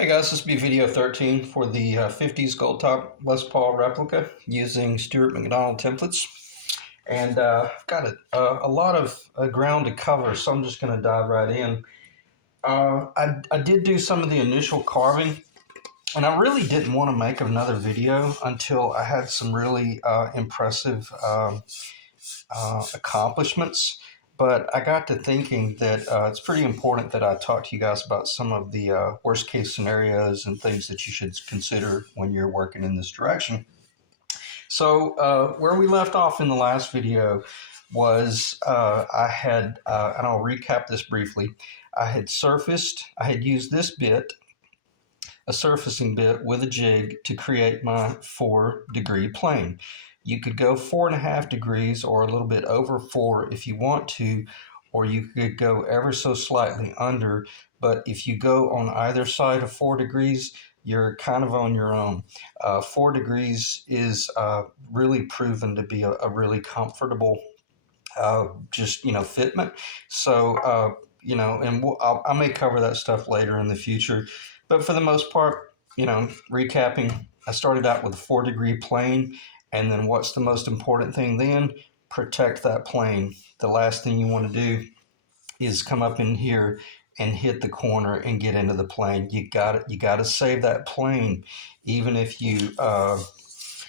Hey guys, this will be video 13 for the 50s Goldtop Les Paul replica using Stuart McDonald templates. And I've got a lot of ground to cover, so I'm just going to dive right in. I did do some of the initial carving, and I really didn't want to make another video until I had some really impressive accomplishments. But I got to thinking that it's pretty important that I talk to you guys about some of the worst case scenarios and things that you should consider when you're working in this direction. So where we left off in the last video was I had, and I'll recap this briefly, I had used this bit, a surfacing bit with a jig to create my 4-degree plane. You could go 4.5 degrees or a little bit over 4 if you want to, or you could go ever so slightly under. But if you go on either side of 4 degrees, you're kind of on your own. 4 degrees is really proven to be a really comfortable fitment. So, and I may cover that stuff later in the future. But for the most part, recapping, I started out with a 4-degree plane. And then what's the most important thing then? Protect that plane. The last thing you want to do is come up in here and hit the corner and get into the plane. You got to save that plane, even if you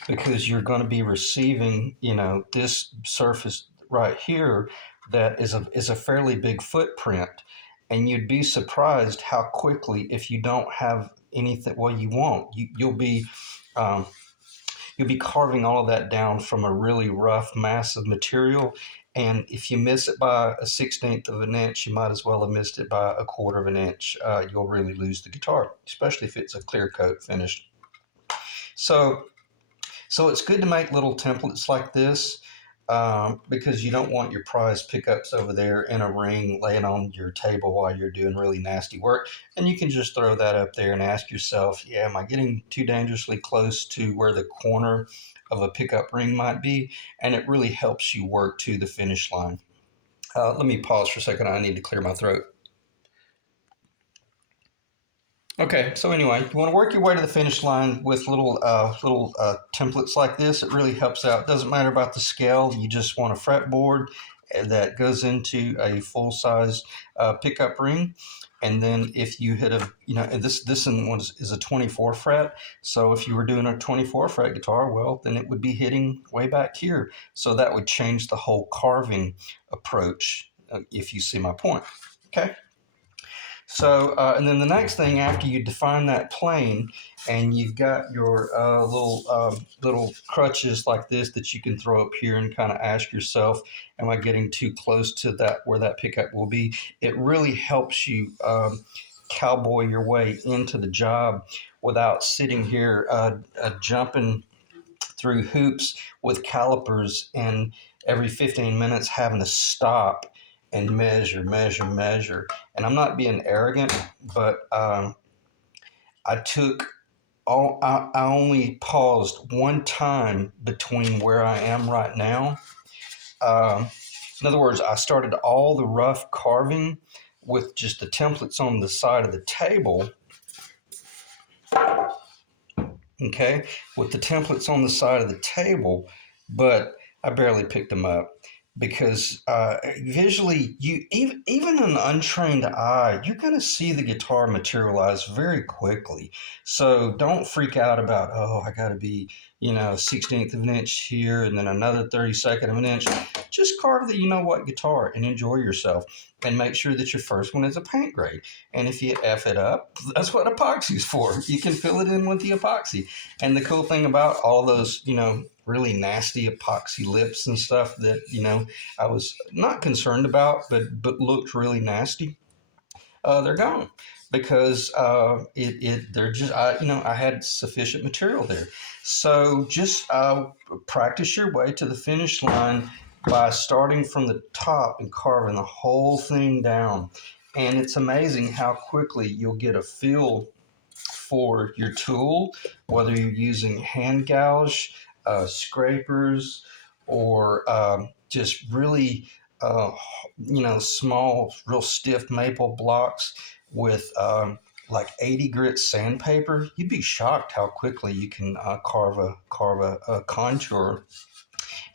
because you're going to be receiving, this surface right here that is a fairly big footprint, and you'd be surprised how quickly, if you don't have anything, well, you won't. Um, you'll be carving all of that down from a really rough mass of material. And if you miss it by a 1/16 of an inch, you might as well have missed it by a 1/4 of an inch. You'll really lose the guitar, especially if it's a clear coat finish. So it's good to make little templates like this because you don't want your prize pickups over there in a ring laying on your table while you're doing really nasty work. And you can just throw that up there and ask yourself, yeah, am I getting too dangerously close to where the corner of a pickup ring might be? And it really helps you work to the finish line. Let me pause for a second. I need to clear my throat. Okay, so anyway, you want to work your way to the finish line with little templates like this. It really helps out. It doesn't matter about the scale. You just want a fretboard that goes into a full-size pickup ring. And then if you hit and this one is a 24 fret. So if you were doing a 24 fret guitar, well, then it would be hitting way back here. So that would change the whole carving approach, if you see my point. Okay. So, and then the next thing after you define that plane and you've got your little crutches like this that you can throw up here and kind of ask yourself, am I getting too close to that where that pickup will be? It really helps you cowboy your way into the job without sitting here jumping through hoops with calipers and every 15 minutes having to stop and measure. And I'm not being arrogant, but I only paused one time between where I am right now. In other words, I started all the rough carving with just the templates on the side of the table. Okay, with the templates on the side of the table, but I barely picked them up. Because visually, even an untrained eye, you're going to see the guitar materialize very quickly. So don't freak out about, oh, I got to be, 1/16 of an inch here and then another 32nd of an inch. Just carve the you-know-what guitar and enjoy yourself. And make sure that your first one is a paint grade. And if you F it up, that's what epoxy's for. You can fill it in with the epoxy. And the cool thing about all those, really nasty epoxy lips and stuff that I was not concerned about, but looked really nasty. They're gone because I had sufficient material there. So just practice your way to the finish line by starting from the top and carving the whole thing down. And it's amazing how quickly you'll get a feel for your tool, whether you're using hand gouge, scrapers, or just really, small, real stiff maple blocks with like 80 grit sandpaper, you'd be shocked how quickly you can carve a contour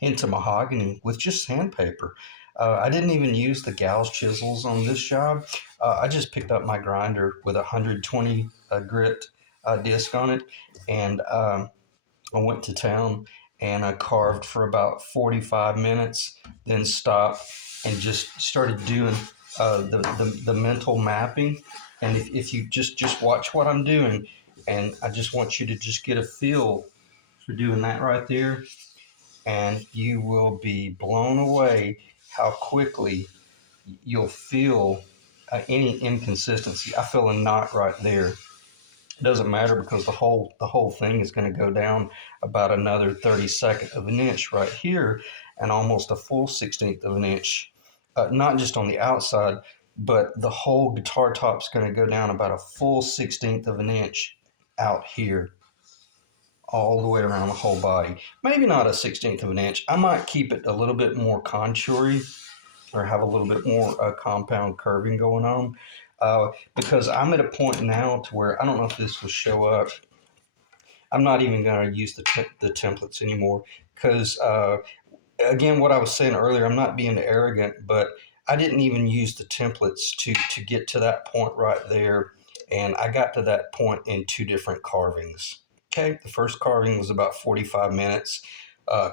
into mahogany with just sandpaper. I didn't even use the gal's chisels on this job. I just picked up my grinder with a 120 grit disc on it, and I went to town and I carved for about 45 minutes, then stopped and just started doing the mental mapping. And if you just watch what I'm doing, and I just want you to just get a feel for doing that right there, and you will be blown away how quickly you'll feel any inconsistency. I feel a knot right there. It doesn't matter because the whole thing is going to go down about another 32nd of an inch right here, and almost a full 16th of an inch, not just on the outside, but the whole guitar top's going to go down about a full 16th of an inch out here, all the way around the whole body. Maybe not a 16th of an inch. I might keep it a little bit more contoury or have a little bit more compound curving going on, because I'm at a point now to where I don't know if this will show up. I'm not even going to use the templates anymore because, again, what I was saying earlier, I'm not being arrogant, but I didn't even use the templates to get to that point right there. And I got to that point in two different carvings. Okay, the first carving was about 45 minutes.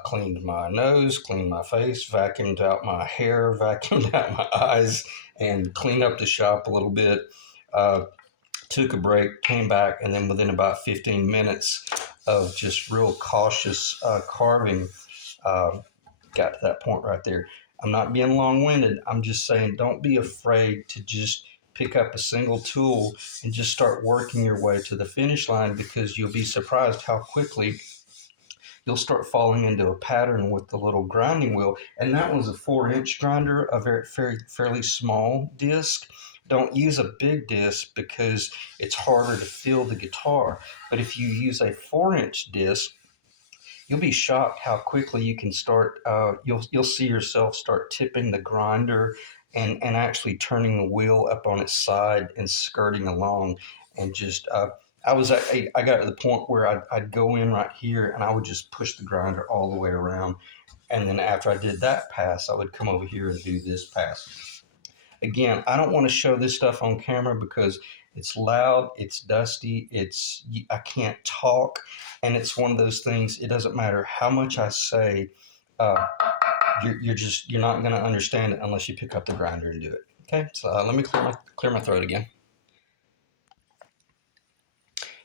Cleaned my nose, cleaned my face, vacuumed out my hair, vacuumed out my eyes, and cleaned up the shop a little bit. Uh, Took a break, came back, and then within about 15 minutes of just real cautious carving, uh, got to that point right there. I'm not being long winded. I'm just saying don't be afraid to just pick up a single tool and just start working your way to the finish line, because you'll be surprised how quickly you'll start falling into a pattern with the little grinding wheel. And that was a 4-inch grinder, a fairly small disc. Don't use a big disc because it's harder to feel the guitar. But if you use a 4-inch disc, you'll be shocked how quickly you can start. You'll see yourself start tipping the grinder and actually turning the wheel up on its side and skirting along, and just I got to the point where I'd go in right here and I would just push the grinder all the way around, and then after I did that pass, I would come over here and do this pass. Again, I don't want to show this stuff on camera because it's loud, it's dusty, I can't talk, and it's one of those things. It doesn't matter how much I say, uh, you're not going to understand it unless you pick up the grinder and do it. Okay, so let me clear my throat again.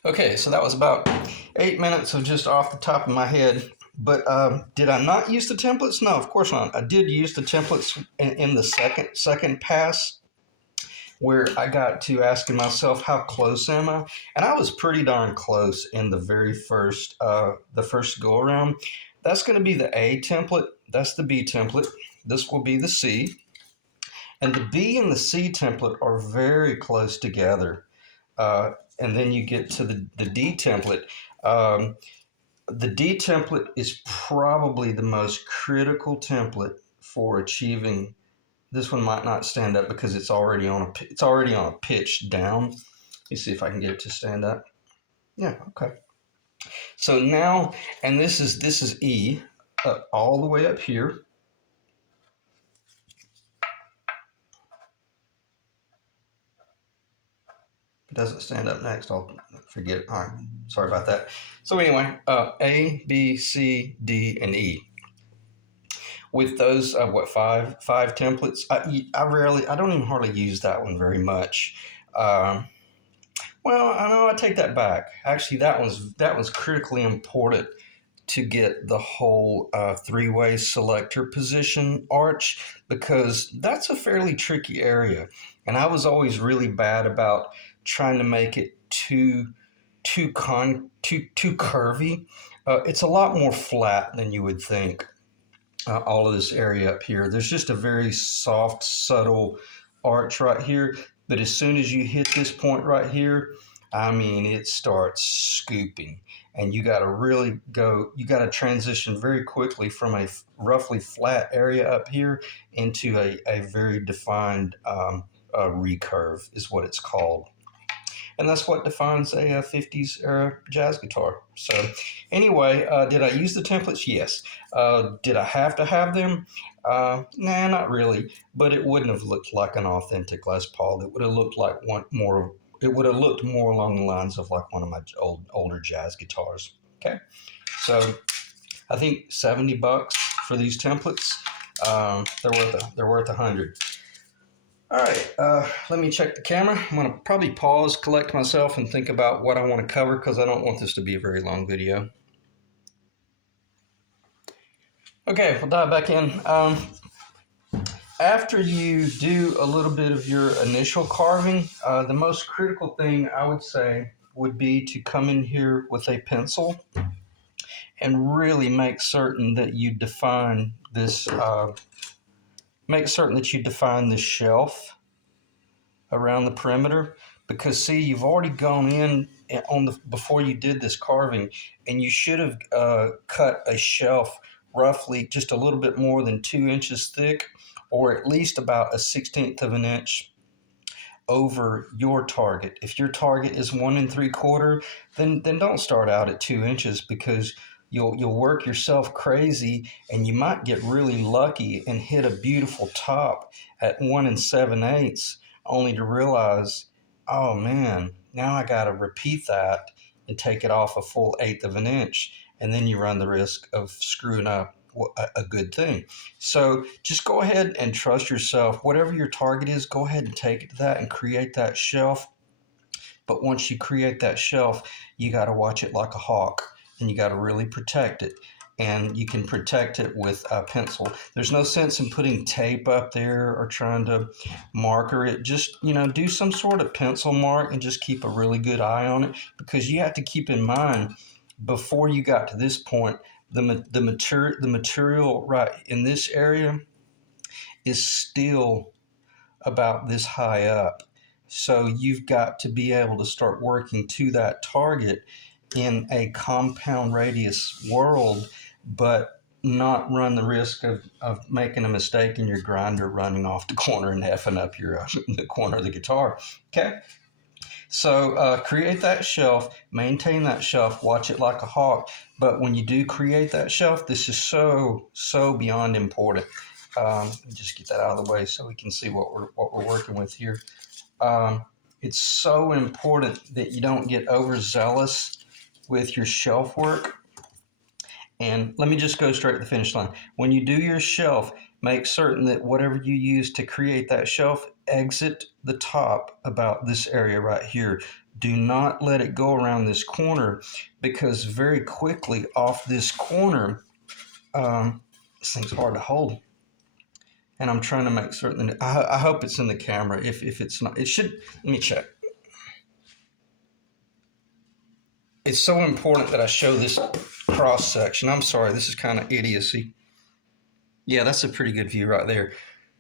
Okay, so that was about 8 minutes of just off the top of my head. But did I not use the templates? No, of course not. I did use the templates in the second pass, where I got to asking myself, how close am I? And I was pretty darn close in the first go around. That's going to be the A template. That's the B template. This will be the C. And the B and the C template are very close together. And then you get to the D template. The D template is probably the most critical template for achieving. This one might not stand up because it's already on a pitch down. Let me see if I can get it to stand up. Yeah, okay. So now, and this is E, all the way up here. If it doesn't stand up next, I'll forget it. All right, sorry about that. So anyway, A, B, C, D, and E. With those, five templates, I don't even hardly use that one very much. Well, I know I take that back. Actually, that was critically important to get the whole three-way selector position arch, because that's a fairly tricky area, and I was always really bad about trying to make it too curvy. It's a lot more flat than you would think. All of this area up here, there's just a very soft, subtle arch right here. But as soon as you hit this point right here, I mean, it starts scooping, and you got to transition very quickly from a roughly flat area up here into a very defined recurve, is what it's called. and that's what defines a 50s era jazz guitar. So anyway, did I use the templates? Yes. Did I have to have them? Nah, not really. But it wouldn't have looked like an authentic Les Paul. It would have looked like one more. It would have looked more along the lines of like one of my older jazz guitars. Okay, so I think $70 for these templates. They're worth 100. All right, let me check the camera. I'm gonna probably pause, collect myself, and think about what I want to cover because I don't want this to be a very long video. Okay, we'll dive back in. After you do a little bit of your initial carving, the most critical thing I would say would be to come in here with a pencil and really make certain that you define this. Make certain that you define this shelf around the perimeter, because see, you've already gone in on the before you did this carving, and you should have cut a shelf roughly just a little bit more than 2 inches thick, or at least about a 1/16 of an inch over your target. If your target is 1 3/4, then don't start out at 2 inches, because you'll work yourself crazy, and you might get really lucky and hit a beautiful top at 1 7/8, only to realize, oh man, now I got to repeat that and take it off a full 1/8 of an inch, and then you run the risk of screwing up a good thing. So just go ahead and trust yourself. Whatever your target is, go ahead and take it to that and create that shelf. But once you create that shelf, you got to watch it like a hawk, and you got to really protect it. And you can protect it with a pencil. There's no sense in putting tape up there or trying to marker it. Just, do some sort of pencil mark and just keep a really good eye on it, because you have to keep in mind, before you got to this point, the material right in this area is still about this high up. So you've got to be able to start working to that target in a compound radius world, but not run the risk of making a mistake in your grinder, running off the corner and effing up the corner of the guitar. Okay? So create that shelf, maintain that shelf, watch it like a hawk. But when you do create that shelf, this is so beyond important. Let me just get that out of the way so we can see what we're working with here. It's so important that you don't get overzealous with your shelf work. And let me just go straight to the finish line. When you do your shelf, make certain that whatever you use to create that shelf, exit the top about this area right here. Do not let it go around this corner, because very quickly off this corner, this thing's hard to hold. And I'm trying to make certain that I hope it's in the camera. If it's not, it should. Let me check. It's so important that I show this cross section. I'm sorry, this is kind of idiocy. Yeah, that's a pretty good view right there.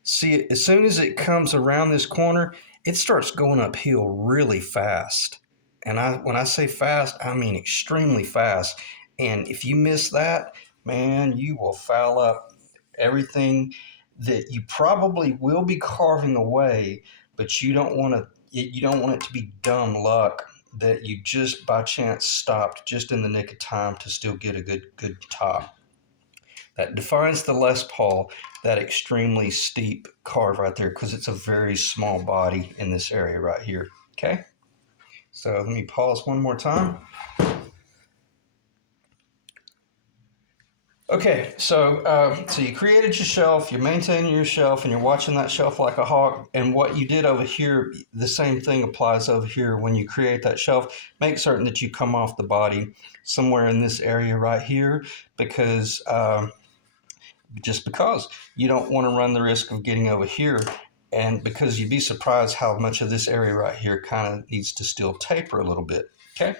See, as soon as it comes around this corner, it starts going uphill really fast. And when I say fast, I mean extremely fast. And if you miss that, man, you will foul up everything that you probably will be carving away, but you don't want it to be dumb luck that you just by chance stopped just in the nick of time to still get a good top. That defines the Les Paul, that extremely steep carve right there, because it's a very small body in this area right here. Okay, so let me pause one more time. Okay, so you created your shelf, you're maintaining your shelf, and you're watching that shelf like a hawk. And what you did over here, the same thing applies over here. When you create that shelf, make certain that you come off the body somewhere in this area right here, because just because you don't want to run the risk of getting over here, and because you'd be surprised how much of this area right here kind of needs to still taper a little bit. Okay.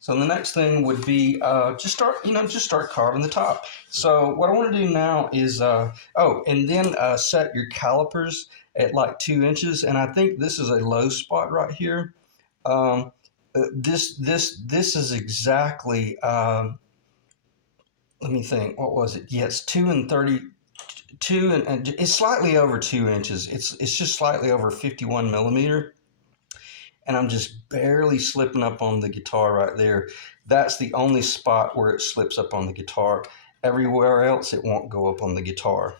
So the next thing would be just start carving the top. So what I want to do now is and then set your calipers at like 2 inches, and I think this is a low spot right here. This is exactly. Let me think. What was it? Yeah, it's 2 and 32, and it's slightly over 2 inches. It's just slightly over 51 millimeter. and I'm just barely slipping up on the guitar right there. That's the only spot where it slips up on the guitar. Everywhere else, it won't go up on the guitar.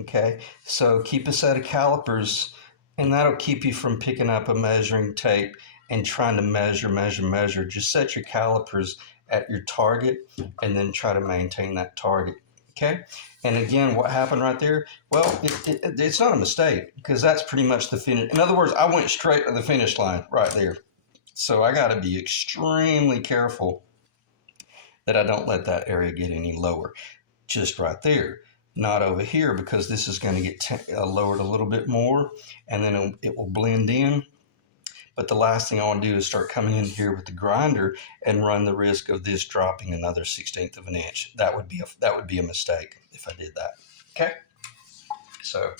Okay, so keep a set of calipers, and that'll keep you from picking up a measuring tape and trying to measure. Just set your calipers at your target and then try to maintain that target. Okay, and again, what happened right there? Well, it's not a mistake because that's pretty much the finish. In other words, I went straight to the finish line right there. So I got to be extremely careful that I don't let that area get any lower. Just right there, not over here, because this is going to get lowered a little bit more, and then it will blend in. But the last thing I want to do is start coming in here with the grinder and run the risk of this dropping another 1/16 of an inch. That would be a mistake if I did that. Okay. So,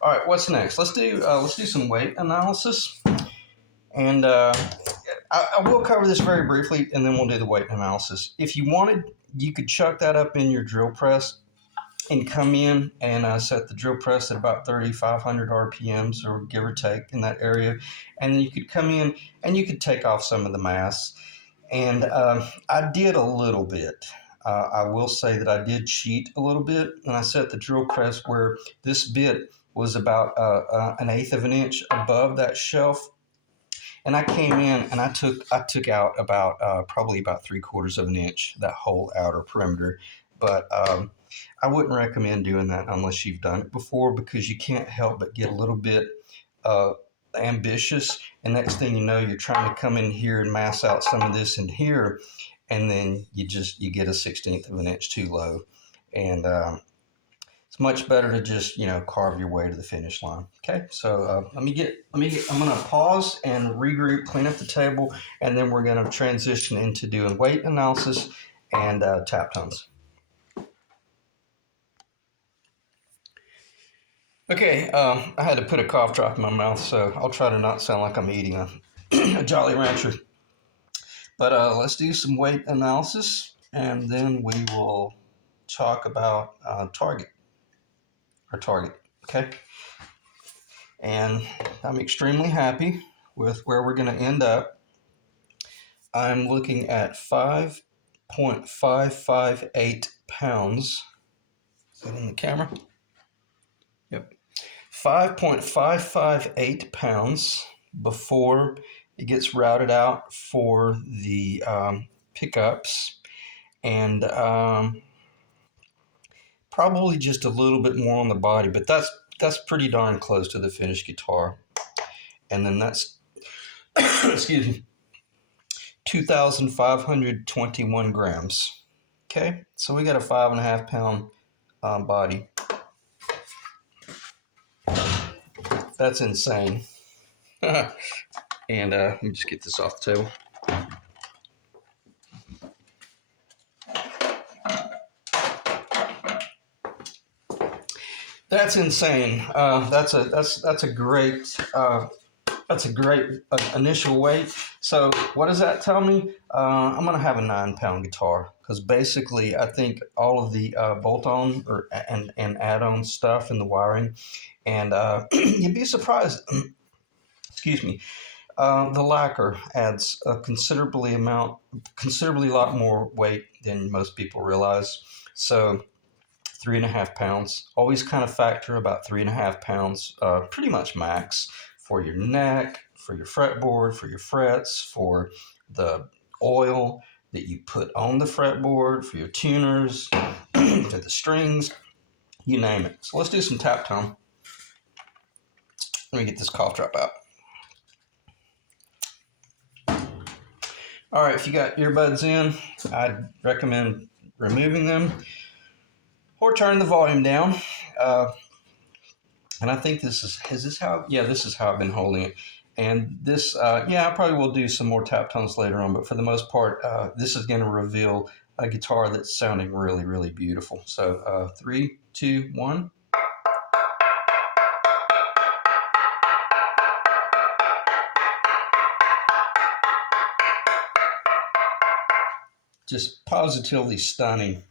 all right, what's next? Let's do some weight analysis, and I will cover this very briefly, and then we'll do the weight analysis. If you wanted, you could chuck that up in your drill press and come in and set the drill press at about 3,500 RPMs or give or take in that area. And then you could come in and you could take off some of the mass. And I did a little bit. I will say that I did cheat a little bit, and I set the drill press where this bit was about 1/8 of an inch above that shelf. And I came in and I took out about probably about 3/4 of an inch, that whole outer perimeter. But I wouldn't recommend doing that unless you've done it before, because you can't help but get a little bit ambitious. And next thing you know, you're trying to come in here and mass out some of this in here, and then you get a 1/16 of an inch too low. And it's much better to just carve your way to the finish line. Okay, so I'm gonna pause and regroup, clean up the table, and then we're gonna transition into doing weight analysis and tap tones. Okay, I had to put a cough drop in my mouth, so I'll try to not sound like I'm eating a Jolly Rancher. But let's do some weight analysis, and then we will talk about target. Okay? And I'm extremely happy with where we're going to end up. I'm looking at 5.558 pounds. Is that in the camera? Yep. 5.558 pounds before it gets routed out for the pickups, and probably just a little bit more on the body, but that's pretty darn close to the finished guitar. And then that's excuse me, 2,521 grams. Okay, so we got a 5.5 pound body. That's insane. And let me just get this off the table. That's insane. That's a great initial weight. So what does that tell me? I'm gonna have a 9-pound guitar, because basically I think all of the bolt-on and add-on stuff in the wiring, and you'd be surprised. Excuse me. The lacquer adds a considerably lot more weight than most people realize. So 3.5 pounds. Always kind of factor about 3.5 pounds, pretty much max, for your neck, for your fretboard, for your frets, for the oil that you put on the fretboard, for your tuners, for the strings, you name it. So let's do some tap tone. Let me get this cough drop out. All right, if you got earbuds in, I'd recommend removing them or turn the volume down. And I think this is how I've been holding it. And this, I probably will do some more tap tones later on, but for the most part, this is going to reveal a guitar that's sounding really, really beautiful. So 3, 2, 1. Just positively stunning.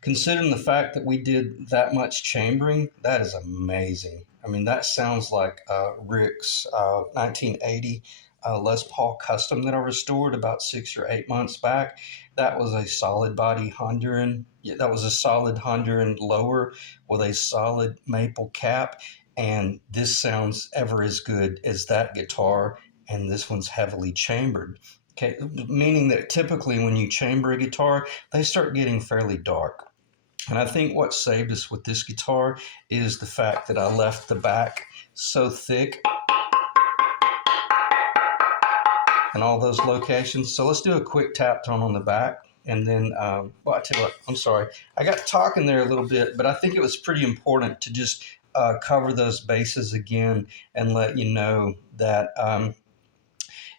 Considering the fact that we did that much chambering, that is amazing. I mean, that sounds like Rick's 1980 Les Paul Custom that I restored about 6 or 8 months back. That was a solid body Honduran. Yeah, that was a solid Honduran lower with a solid maple cap. And this sounds ever as good as that guitar. And this one's heavily chambered. Okay, meaning that typically when you chamber a guitar, they start getting fairly dark. And I think what saved us with this guitar is the fact that I left the back so thick in all those locations. So let's do a quick tap tone on the back. And then, well, I tell you what, I'm sorry. I got talking there a little bit, but I think it was pretty important to just cover those bases again and let you know that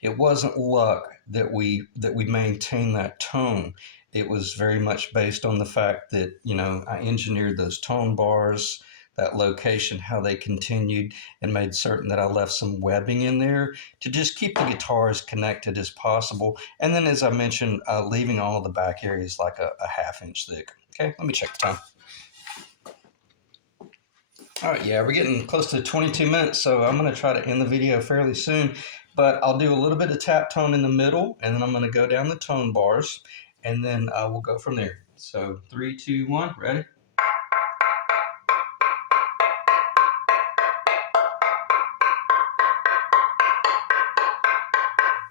it wasn't luck that we maintained that tone. It was very much based on the fact that I engineered those tone bars, that location, how they continued, and made certain that I left some webbing in there to just keep the guitar as connected as possible. And then, as I mentioned, leaving all of the back areas like a half-inch thick. Okay, let me check the time. All right, yeah, we're getting close to 22 minutes, so I'm going to try to end the video fairly soon. But I'll do a little bit of tap tone in the middle, and then I'm going to go down the tone bars, and then we'll go from there. So 3, 2, 1, ready?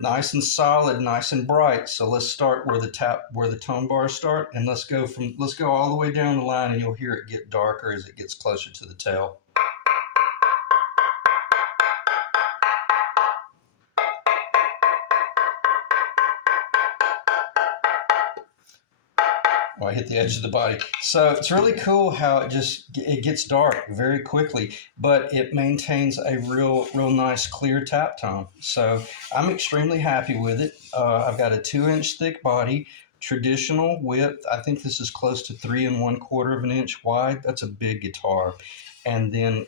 Nice and solid, nice and bright. So let's start where the tone bars start, and let's go all the way down the line, and you'll hear it get darker as it gets closer to the tail. Oh, I hit the edge of the body. So it's really cool how it gets dark very quickly, but it maintains a real nice clear tap tone. So I'm extremely happy with it. I've got a 2-inch thick body, traditional width. I think this is close to 3 1/4 of an inch wide. That's a big guitar. And then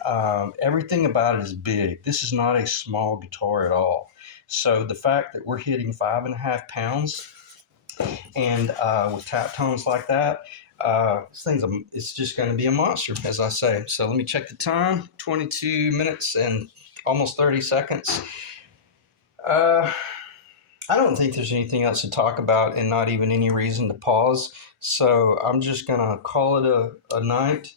everything about it is big. This is not a small guitar at all. So the fact that we're hitting 5.5 pounds and with tap tones like that, it's just going to be a monster, as I say. So let me check the time, 22 minutes and almost 30 seconds. I don't think there's anything else to talk about and not even any reason to pause. So I'm just going to call it a night.